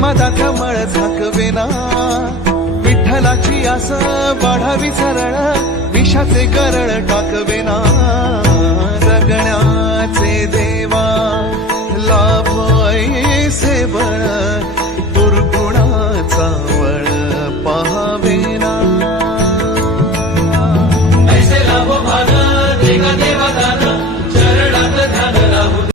मदा कमळ झाकवेना विठ्ठलाची आस वाढावी सरळ विषाचे करळ टाकवेना. जगण्याचे देवा लाभ सेवळ